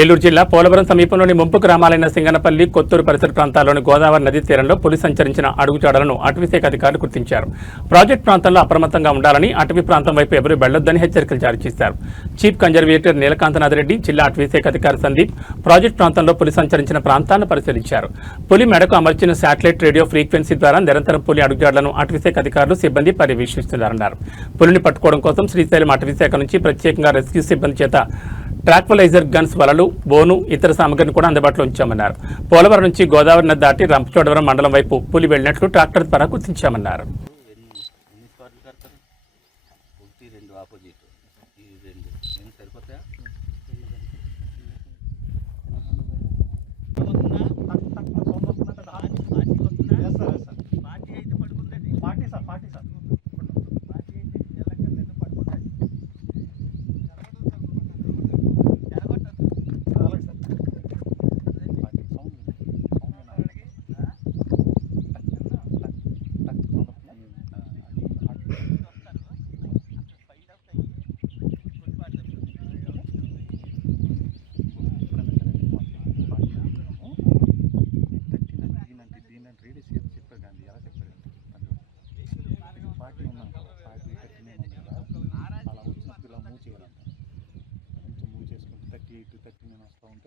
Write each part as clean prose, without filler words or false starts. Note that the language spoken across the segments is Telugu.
ఏలూరు జిల్లా పోలవరం సమీపంలోని ముంపు గ్రామాలైన సింగనపల్లి, కొత్తూరు పరిసర ప్రాంతాల్లోని గోదావరి నదీ తీరంలో పులి సంచరించిన అడుగుజాడలను అటవీశాఖ అధికారులు గుర్తించారు. ప్రాజెక్టు ప్రాంతంలో అప్రమత్తంగా ఉండాలని, అటవీ ప్రాంతం వైపు ఎవరూ వెళ్లొద్దని హెచ్చరికలు జారీ చేశారు. చీఫ్ కన్జర్వేటర్ నీలకాంతనాథరెడ్డి, జిల్లా అటవీశాఖ అధికారి సందీప్ ప్రాజెక్టు ప్రాంతంలో పులి సంచరించిన ప్రాంతాలను పరిశీలించారు. పులి మెడకు అమర్చిన శాటిలైట్ రేడియో ఫ్రీక్వెన్సీ ద్వారా నిరంతరం పులి అడుగుజాడలను అటవీశాఖ అధికారులు, సిబ్బంది పర్యవేక్షిస్తున్నారన్నారు. పులిని పట్టుకోవడం కోసం శ్రీశైలం అటవీశాఖ నుంచి ప్రత్యేకంగా రెస్క్యూ సిబ్బంది చేత ట్రాక్వలైజర్ గన్స్, వలలు, బోను, ఇతర సామగ్రిని కూడా అందుబాటులో ఉంచామన్నారు. పోలవరం నుంచి గోదావరి నది దాటి రంపచోడవరం మండలం వైపు పులి వెళ్లినట్లు ట్రాక్టర్ ద్వారా గుర్తించామన్నారు.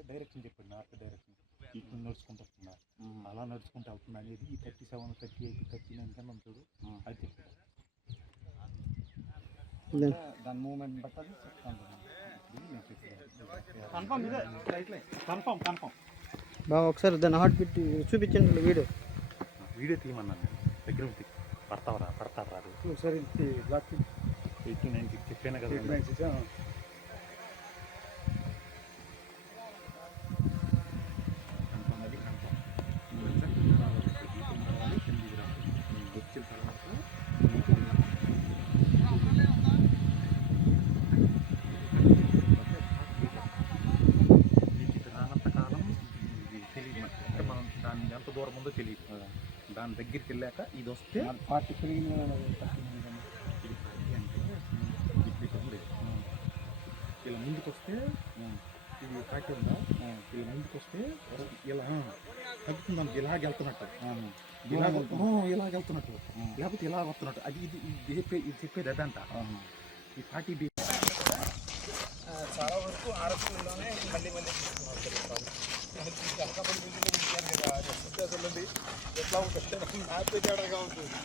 డైరెక్షన్ చెప్పండి, నార్త్ డైరెక్షన్ ఇటు నడుచుకుంటూ వస్తున్నారు, అలా నడుచుకుంటూ వెళ్తున్నా అనేది ఈ 37, 38, 39 కన్నా ఉంటాడు. అది చెప్పారు దాని మూమెంట్ బట్టి బాగా ఒకసారి దాన్ని హాట్ పెట్టి చూపించండి. వీడియో తీయమన్నాను, దగ్గర పడతారా రాదు ఒకసారి 89 చెప్పాను కదా. ఎంత దూరం ఉందో తెలియదు. దాని దగ్గరికి వెళ్ళాక ఇది వస్తే ఇలా ముందుకు వస్తే ఇది కాకి ఉందా, ఇలా ముందుకు వస్తే ఇలా తగ్గుతుంది, మనకి ఇలాగెళ్తున్నట్టు, ఇలాగెళ్తున్నట్టు, లేకపోతే ఇలా వస్తున్నట్టు. అది ఇది చెప్పేది అదంట. ఈ 40 చాలా వరకు ఆర్ఎస్లోనే మళ్ళీ ఎట్లా ఉంటుంది, హ్యాపీ తేడాగా ఉంటుంది.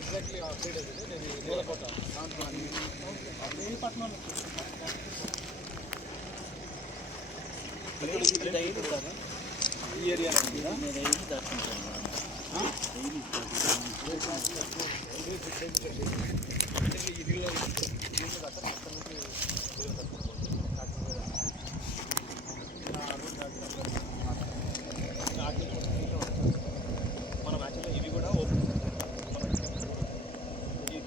ఎగ్జాక్ట్లీ ఆ సైడ్ అది నీలకోట ఈ ఏరియా మనం యాక్చువల్గా ఇవి కూడా ఓపెన్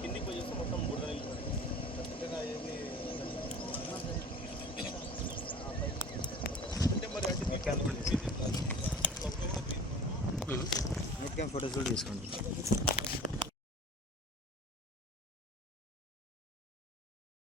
కిందికి పోయి చేస్తే మొత్తం బురద నిలిచిపోయి ఖచ్చితంగా ఏది అంటే మరి అంటే ఫోటోస్ కూడా తీసుకోండి.